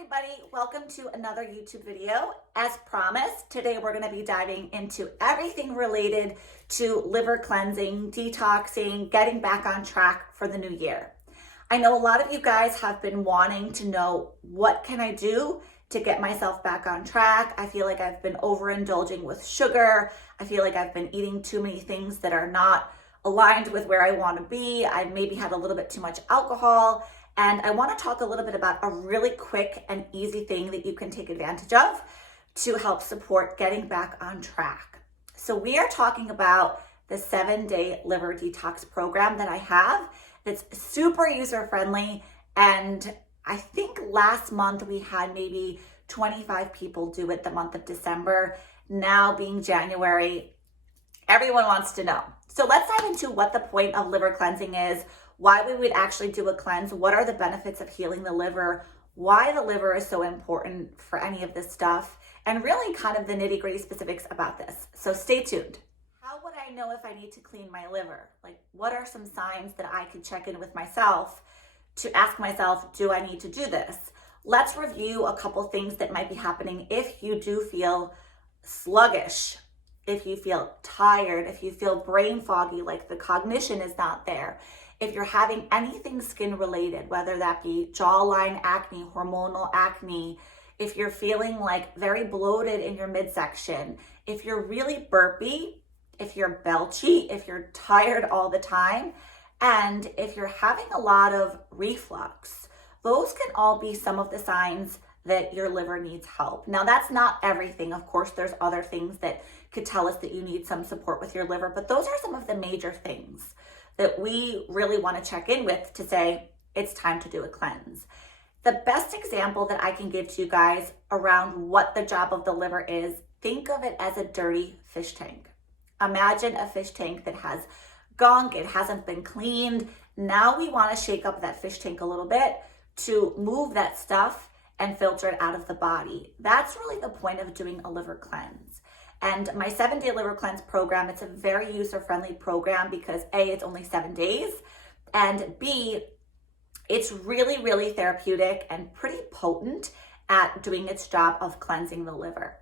everybody, welcome to another YouTube video. As promised, today we're going to be diving into everything related to liver cleansing, detoxing, getting back on track for the new year. I know a lot of you guys have been wanting to know, what can I do to get myself back on track? I feel like I've been overindulging with sugar. I feel like I've been eating too many things that are not aligned with where I want to be. I maybe had a little bit too much alcohol. And I want to talk a little bit about a really quick and easy thing that you can take advantage of to help support getting back on track. So we are talking about the 7-day liver detox program that I have that's super user-friendly. And I think last month we had maybe 25 people do it the month of December. Now being January, everyone wants to know. So let's dive into what the point of liver cleansing is, why we would actually do a cleanse, what are the benefits of healing the liver, why the liver is so important for any of this stuff, and really kind of the nitty-gritty specifics about this. So stay tuned. How would I know if I need to clean my liver? Like, what are some signs that I could check in with myself to ask myself, do I need to do this? Let's review a couple things that might be happening if you do feel sluggish, if you feel tired, if you feel brain foggy, like the cognition is not there. If you're having anything skin related, whether that be jawline acne, hormonal acne, if you're feeling like very bloated in your midsection, if you're really burpy, if you're belchy, if you're tired all the time, and if you're having a lot of reflux, those can all be some of the signs that your liver needs help. Now, that's not everything. Of course, there's other things that could tell us that you need some support with your liver, but those are some of the major things that we really want to check in with to say it's time to do a cleanse. The best example that I can give to you guys around what the job of the liver is, think of it as a dirty fish tank. Imagine a fish tank that has gunk, it hasn't been cleaned. Now we want to shake up that fish tank a little bit to move that stuff and filter it out of the body. That's really the point of doing a liver cleanse. And my 7-day liver cleanse program, it's a very user-friendly program because A, it's only 7 days, and B, it's really, really therapeutic and pretty potent at doing its job of cleansing the liver.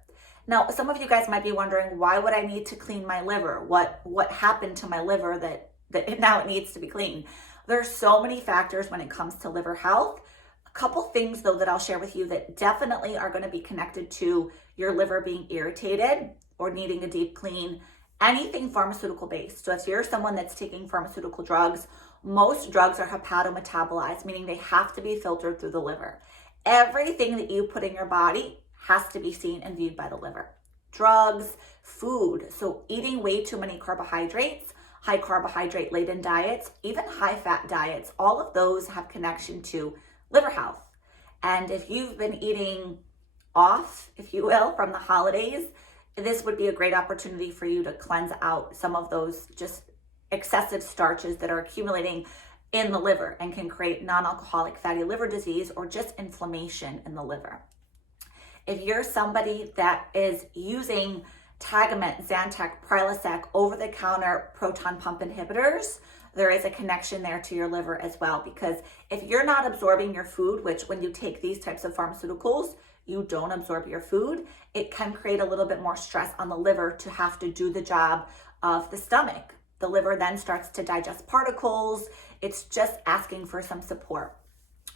Now, some of you guys might be wondering, why would I need to clean my liver? What happened to my liver that now it needs to be cleaned? There's so many factors when it comes to liver health. A couple things though that I'll share with you that definitely are going to be connected to your liver being irritated or needing a deep clean, anything pharmaceutical based. So if you're someone that's taking pharmaceutical drugs, most drugs are hepatometabolites, meaning they have to be filtered through the liver. Everything that you put in your body has to be seen and viewed by the liver. Drugs, food, so eating way too many carbohydrates, high carbohydrate laden diets, even high fat diets, all of those have connection to liver health. And if you've been eating off, if you will, from the holidays, this would be a great opportunity for you to cleanse out some of those just excessive starches that are accumulating in the liver and can create non-alcoholic fatty liver disease or just inflammation in the liver. If you're somebody that is using Tagamet, Zantac, Prilosec, over-the-counter proton pump inhibitors, there is a connection there to your liver as well, because if you're not absorbing your food, which when you take these types of pharmaceuticals, you don't absorb your food, it can create a little bit more stress on the liver to have to do the job of the stomach. The liver then starts to digest particles. It's just asking for some support.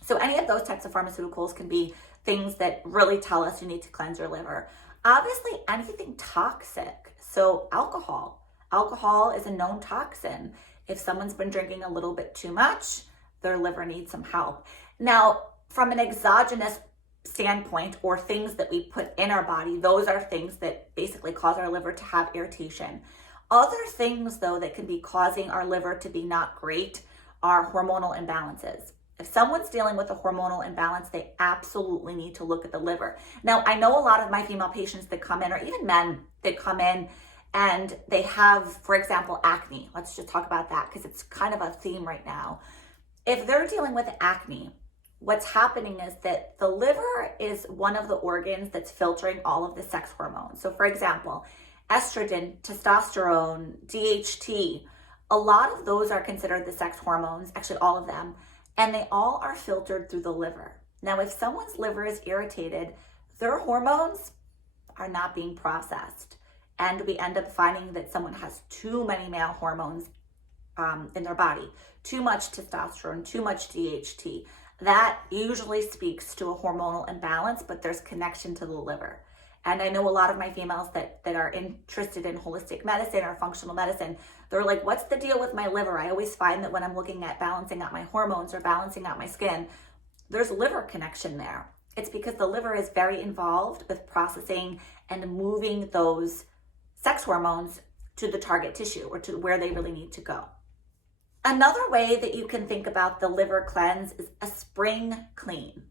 So any of those types of pharmaceuticals can be things that really tell us you need to cleanse your liver. Obviously, anything toxic. So alcohol. Alcohol is a known toxin. If someone's been drinking a little bit too much, their liver needs some help. Now, from an exogenous standpoint, or things that we put in our body, those are things that basically cause our liver to have irritation. Other things though that can be causing our liver to be not great are hormonal imbalances. If someone's dealing with a hormonal imbalance, they absolutely need to look at the liver. Now, I know a lot of my female patients that come in, or even men that come in and they have, for example, acne. Let's just talk about that because it's kind of a theme right now. If they're dealing with acne, what's happening is that the liver is one of the organs that's filtering all of the sex hormones. So for example, estrogen, testosterone, DHT, a lot of those are considered the sex hormones, actually all of them, and they all are filtered through the liver. Now, if someone's liver is irritated, their hormones are not being processed. And we end up finding that someone has too many male hormones in their body, too much testosterone, too much DHT. That usually speaks to a hormonal imbalance, but there's connection to the liver. And I know a lot of my females that are interested in holistic medicine or functional medicine, they're like, what's the deal with my liver? I always find that when I'm looking at balancing out my hormones or balancing out my skin, there's liver connection there. It's because the liver is very involved with processing and moving those sex hormones to the target tissue or to where they really need to go. Another way that you can think about the liver cleanse is a spring clean.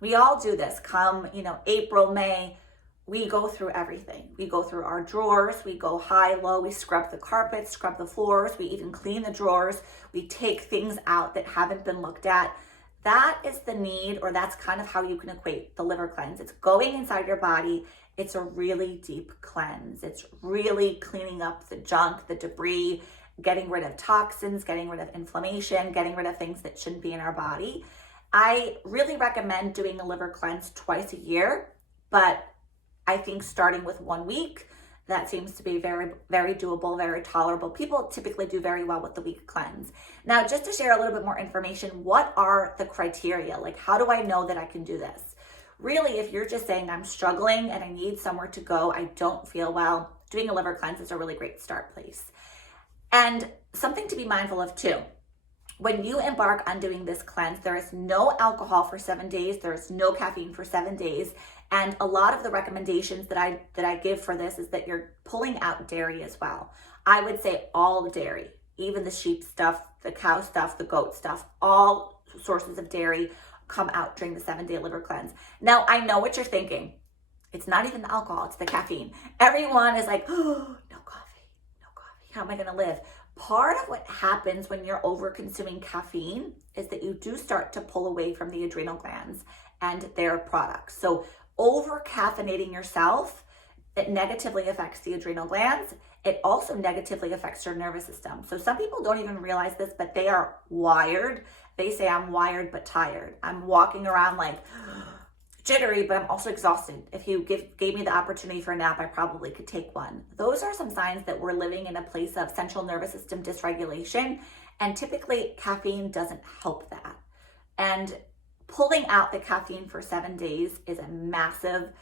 We all do this come, April, May. We go through everything. We go through our drawers, we go high, low, we scrub the carpets, scrub the floors, we even clean the drawers, we take things out that haven't been looked at. That is the need, or that's kind of how you can equate the liver cleanse. It's going inside your body. It's a really deep cleanse. It's really cleaning up the junk, the debris, getting rid of toxins, getting rid of inflammation, getting rid of things that shouldn't be in our body. I really recommend doing a liver cleanse twice a year, but I think starting with 1 week, that seems to be very, very doable, very tolerable. People typically do very well with the week cleanse. Now, just to share a little bit more information, what are the criteria? Like, how do I know that I can do this? Really, if you're just saying I'm struggling and I need somewhere to go, I don't feel well, doing a liver cleanse is a really great start place. And something to be mindful of too, when you embark on doing this cleanse, there is no alcohol for 7 days. There is no caffeine for 7 days. And a lot of the recommendations that I give for this is that you're pulling out dairy as well. I would say all the dairy, even the sheep stuff, the cow stuff, the goat stuff, all sources of dairy come out during the 7-day liver cleanse. Now, I know what you're thinking. It's not even the alcohol, it's the caffeine. Everyone is like, oh, no coffee. How am I gonna live? Part of what happens when you're over consuming caffeine is that you do start to pull away from the adrenal glands and their products. So over caffeinating yourself, it negatively affects the adrenal glands. It also negatively affects your nervous system. So some people don't even realize this, but they are wired. They say, I'm wired but tired. I'm walking around like jittery, but I'm also exhausted. If you gave me the opportunity for a nap, I probably could take one. Those are some signs that we're living in a place of central nervous system dysregulation. And typically caffeine doesn't help that. And pulling out the caffeine for 7 days is a massive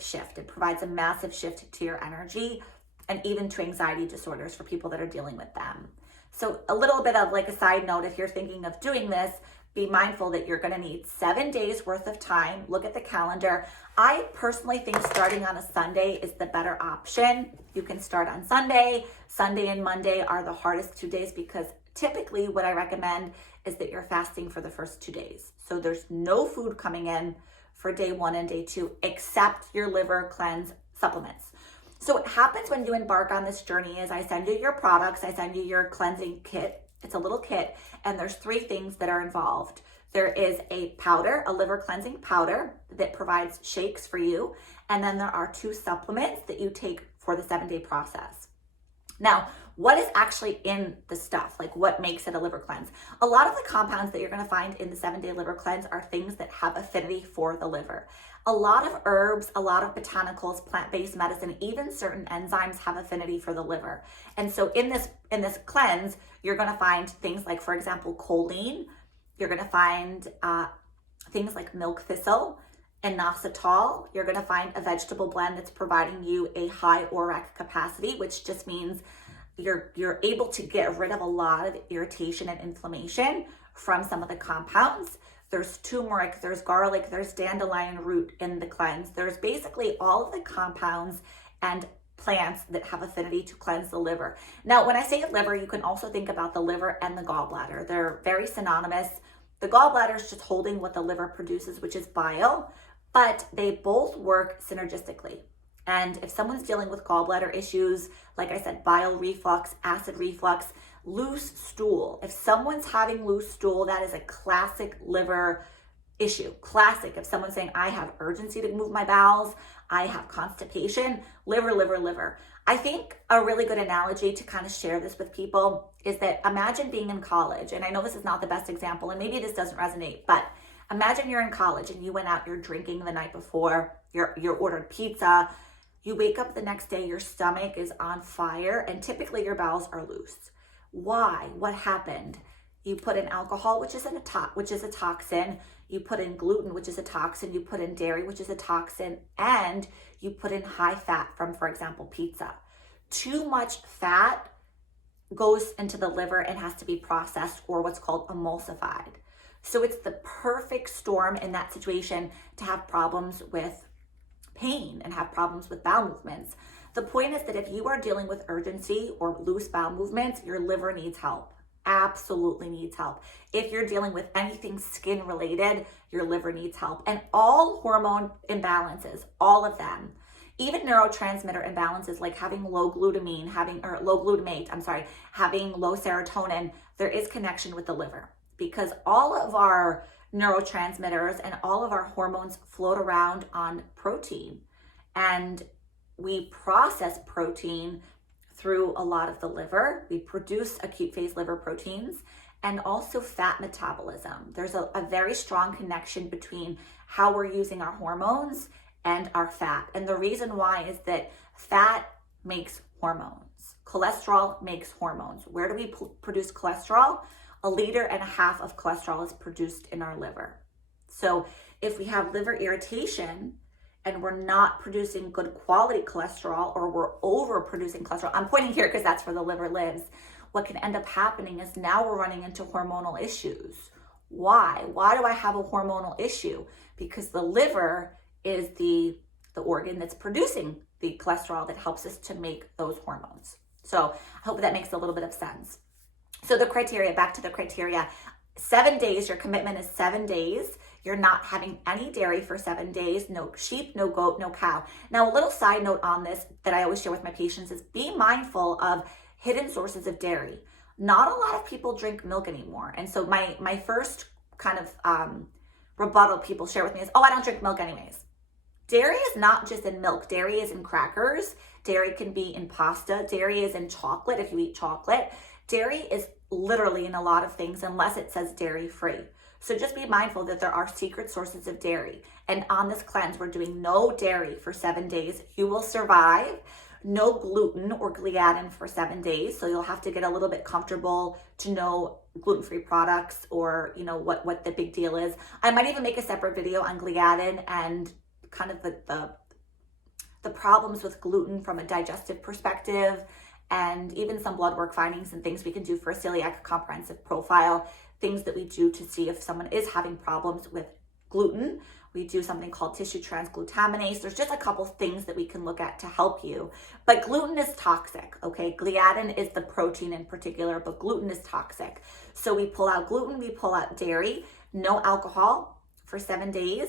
shift. It provides a massive shift to your energy and even to anxiety disorders for people that are dealing with them. So a little bit of like a side note, if you're thinking of doing this, be mindful that you're gonna need 7 days worth of time. Look at the calendar. I personally think starting on a Sunday is the better option. You can start on Sunday. Sunday and Monday are the hardest 2 days because typically what I recommend is that you're fasting for the first 2 days. So there's no food coming in for day 1 and day 2, except your liver cleanse supplements. So what happens when you embark on this journey is I send you your products, I send you your cleansing kit. It's a little kit, and there's 3 things that are involved. There is a powder, a liver cleansing powder that provides shakes for you. And then there are 2 supplements that you take for the 7-day process. Now, what is actually in the stuff? Like what makes it a liver cleanse? A lot of the compounds that you're gonna find in the 7-day liver cleanse are things that have affinity for the liver. A lot of herbs, a lot of botanicals, plant-based medicine, even certain enzymes have affinity for the liver. And so in this cleanse, you're gonna find things like, for example, choline. You're gonna find things like milk thistle, inositol. You're gonna find a vegetable blend that's providing you a high ORAC capacity, which just means you're able to get rid of a lot of irritation and inflammation from some of the compounds. There's turmeric, there's garlic, there's dandelion root in the cleanse. There's basically all of the compounds and plants that have affinity to cleanse the liver. Now, when I say liver, you can also think about the liver and the gallbladder. They're very synonymous. The gallbladder is just holding what the liver produces, which is bile, but they both work synergistically. And if someone's dealing with gallbladder issues, like I said, bile reflux, acid reflux, loose stool. If someone's having loose stool, that is a classic liver issue. Classic. If someone's saying, I have urgency to move my bowels, I have constipation, liver. I think a really good analogy to kind of share this with people is that imagine being in college. And I know this is not the best example, and maybe this doesn't resonate, but Imagine you're in college and you went out, you're drinking the night before, you ordered pizza, you wake up the next day, your stomach is on fire, and typically your bowels are loose. Why? What happened? You put in alcohol, which is a toxin. You put in gluten, which is a toxin. You put in dairy, which is a toxin. And you put in high fat from, for example, pizza. Too much fat goes into the liver and has to be processed, or what's called emulsified. So it's the perfect storm in that situation to have problems with pain and have problems with bowel movements. The point is that if you are dealing with urgency or loose bowel movements, your liver needs help. Absolutely needs help. If you're dealing with anything skin related, your liver needs help. And all hormone imbalances, all of them, even neurotransmitter imbalances like having low glutamate, having low serotonin, there is connection with the liver, because all of our neurotransmitters and all of our hormones float around on protein, and we process protein through a lot of the liver. We produce acute phase liver proteins and also fat metabolism. There's a very strong connection between how we're using our hormones and our fat. And the reason why is that fat makes hormones. Cholesterol makes hormones. Where do we produce cholesterol? 1.5 liters of cholesterol is produced in our liver. So if we have liver irritation and we're not producing good quality cholesterol, or we're overproducing cholesterol, I'm pointing here because that's where the liver lives, what can end up happening is now we're running into hormonal issues. Why? Why do I have a hormonal issue? Because the liver is the organ that's producing the cholesterol that helps us to make those hormones. So I hope that makes a little bit of sense. So the criteria, back to the criteria, 7 days, your commitment is 7 days. You're not having any dairy for 7 days, no sheep, no goat, no cow. Now, a little side note on this that I always share with my patients is be mindful of hidden sources of dairy. Not a lot of people drink milk anymore. And so my first kind of rebuttal people share with me is, oh, I don't drink milk anyways. Dairy is not just in milk. Dairy is in crackers. Dairy can be in pasta. Dairy is in chocolate if you eat chocolate. Dairy is literally in a lot of things unless it says dairy free. So just be mindful that there are secret sources of dairy. And on this cleanse, we're doing no dairy for 7 days. You will survive. No gluten or gliadin for 7 days. So you'll have to get a little bit comfortable to know gluten-free products, or what the big deal is. I might even make a separate video on gliadin and kind of the problems with gluten from a digestive perspective, and even some blood work findings and things we can do for a celiac comprehensive profile, things that we do to see if someone is having problems with gluten. We do something called tissue transglutaminase. There's just a couple things that we can look at to help you. But gluten is toxic, okay? Gliadin is the protein in particular, but gluten is toxic. So we pull out gluten, we pull out dairy, no alcohol for 7 days.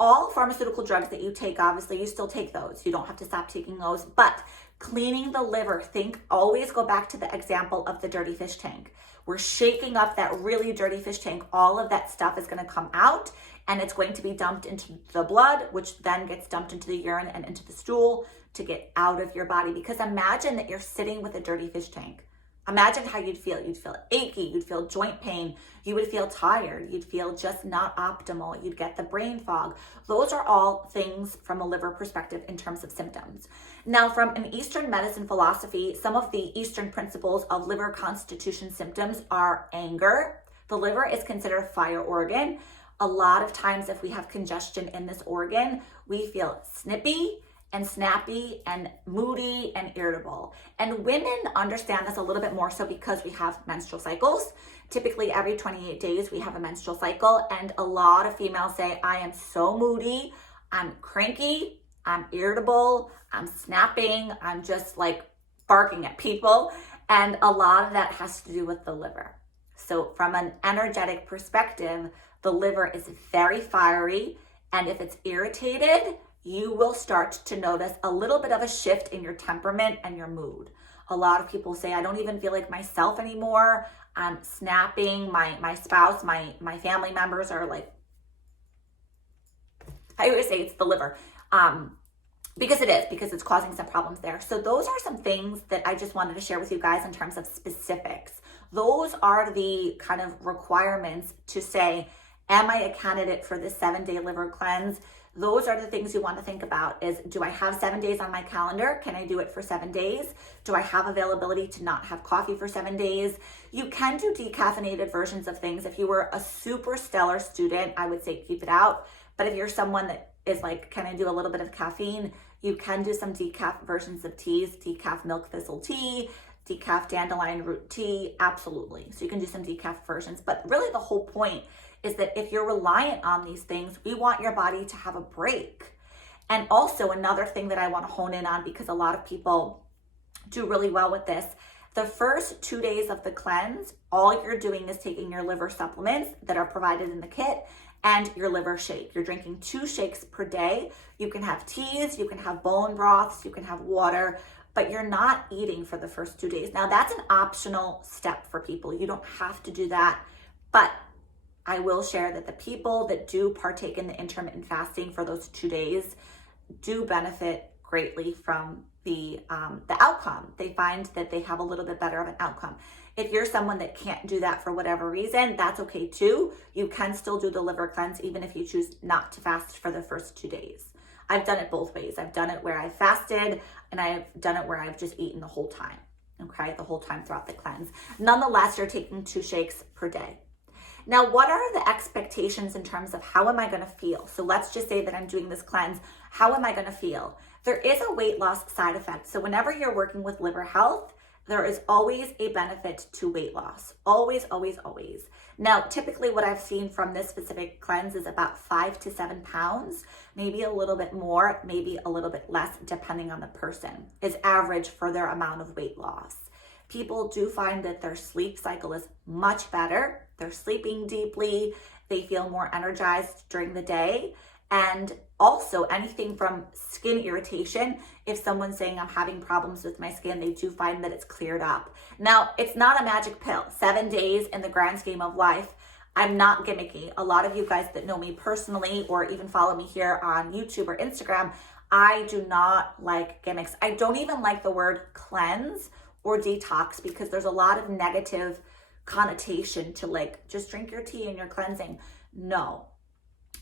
All pharmaceutical drugs that you take, obviously, you still take those. You don't have to stop taking those. But cleaning the liver, always go back to the example of the dirty fish tank. We're shaking up that really dirty fish tank. All of that stuff is going to come out, and it's going to be dumped into the blood, which then gets dumped into the urine and into the stool to get out of your body. Because imagine that you're sitting with a dirty fish tank. Imagine how you'd feel. You'd feel achy, you'd feel joint pain, you would feel tired, you'd feel just not optimal, you'd get the brain fog. Those are all things from a liver perspective in terms of symptoms. Now, from an Eastern medicine philosophy, some of the Eastern principles of liver constitution symptoms are anger. The liver is considered a fire organ. A lot of times if we have congestion in this organ, we feel snippy and snappy and moody and irritable. And women understand this a little bit more so because we have menstrual cycles. Typically every 28 days we have a menstrual cycle, and a lot of females say, I am so moody, I'm cranky, I'm irritable, I'm snapping, I'm just like barking at people. And a lot of that has to do with the liver. So from an energetic perspective, the liver is very fiery, and if it's irritated, you will start to notice a little bit of a shift in your temperament and your mood. A lot of people say, I don't even feel like myself anymore. I'm snapping. My spouse, my family members are like, I always say it's the liver. Because it's causing some problems there. So those are some things that I just wanted to share with you guys in terms of specifics. Those are the kind of requirements to say, Am I a candidate for this 7-day liver cleanse? Those are the things you want to think about is, do I have 7 days on my calendar? Can I do it for 7 days? Do I have availability to not have coffee for 7 days? You can do decaffeinated versions of things. If you were a super stellar student, I would say keep it out. But if you're someone that is like, can I do a little bit of caffeine? You can do some decaf versions of teas, decaf milk thistle tea, decaf dandelion root tea, absolutely. So you can do some decaf versions. But really the whole point is that if you're reliant on these things, we want your body to have a break. And also another thing that I want to hone in on, because a lot of people do really well with this, the first 2 days of the cleanse, all you're doing is taking your liver supplements that are provided in the kit and your liver shake. You're drinking 2 shakes per day. You can have teas, you can have bone broths, you can have water, but you're not eating for the first 2 days. Now that's an optional step for people. You don't have to do that, but I will share that the people that do partake in the intermittent fasting for those 2 days do benefit greatly from the outcome. They find that they have a little bit better of an outcome. If you're someone that can't do that for whatever reason, that's okay too. You can still do the liver cleanse even if you choose not to fast for the first 2 days. I've done it both ways. I've done it where I fasted, and I've done it where I've just eaten the whole time, okay, the whole time throughout the cleanse. Nonetheless, you're taking 2 shakes per day. Now, what are the expectations in terms of how am I going to feel? So let's just say that I'm doing this cleanse. How am I going to feel? There is a weight loss side effect. So whenever you're working with liver health, there is always a benefit to weight loss. Always, always, always. Now, typically what I've seen from this specific cleanse is about 5 to 7 pounds, maybe a little bit more, maybe a little bit less, depending on the person, is average for their amount of weight loss. People do find that their sleep cycle is much better. They're sleeping deeply. They feel more energized during the day. And also anything from skin irritation, if someone's saying I'm having problems with my skin, they do find that it's cleared up. Now, it's not a magic pill. 7 days in the grand scheme of life. I'm not gimmicky. A lot of you guys that know me personally or even follow me here on YouTube or Instagram, I do not like gimmicks. I don't even like the word cleanse or detox because there's a lot of negative connotation to like, just drink your tea and you're cleansing. No.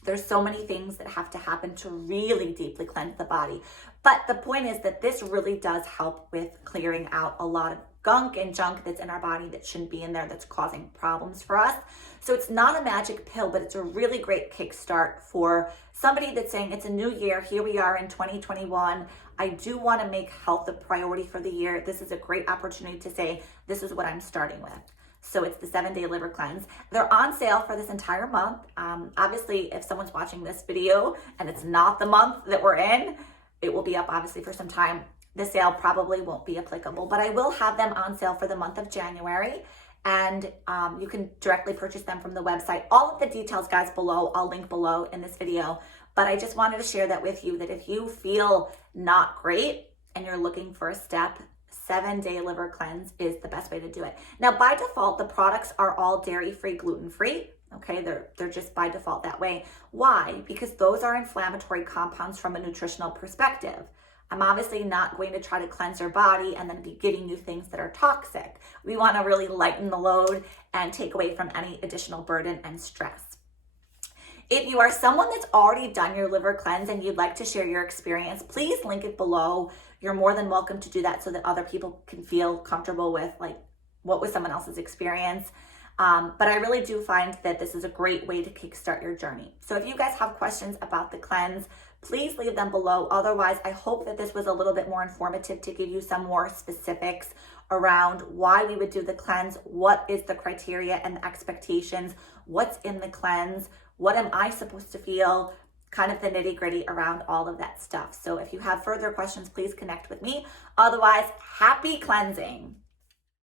There's so many things that have to happen to really deeply cleanse the body. But the point is that this really does help with clearing out a lot of gunk and junk that's in our body that shouldn't be in there, that's causing problems for us. So it's not a magic pill, but it's a really great kickstart for somebody that's saying it's a new year. Here we are in 2021. I do want to make health a priority for the year. This is a great opportunity to say, this is what I'm starting with. So it's the 7-day liver cleanse. They're on sale for this entire month. Obviously, if someone's watching this video and it's not the month that we're in, it will be up obviously for some time. The sale probably won't be applicable, but I will have them on sale for the month of January. And you can directly purchase them from the website. All of the details, guys, below, I'll link below in this video. But I just wanted to share that with you, that if you feel not great and you're looking for a step, 7-day liver cleanse is the best way to do it. Now, by default, the products are all dairy-free, gluten-free. Okay, they're just by default that way. Why? Because those are inflammatory compounds from a nutritional perspective. I'm obviously not going to try to cleanse your body and then be giving you things that are toxic. We want to really lighten the load and take away from any additional burden and stress. If you are someone that's already done your liver cleanse and you'd like to share your experience, please link it below. You're more than welcome to do that so that other people can feel comfortable with like what was someone else's experience. But I really do find that this is a great way to kickstart your journey. So if you guys have questions about the cleanse, please leave them below. Otherwise, I hope that this was a little bit more informative to give you some more specifics around why we would do the cleanse, what is the criteria and the expectations, what's in the cleanse, what am I supposed to feel, kind of the nitty-gritty around all of that stuff. So if you have further questions, please connect with me. Otherwise, happy cleansing.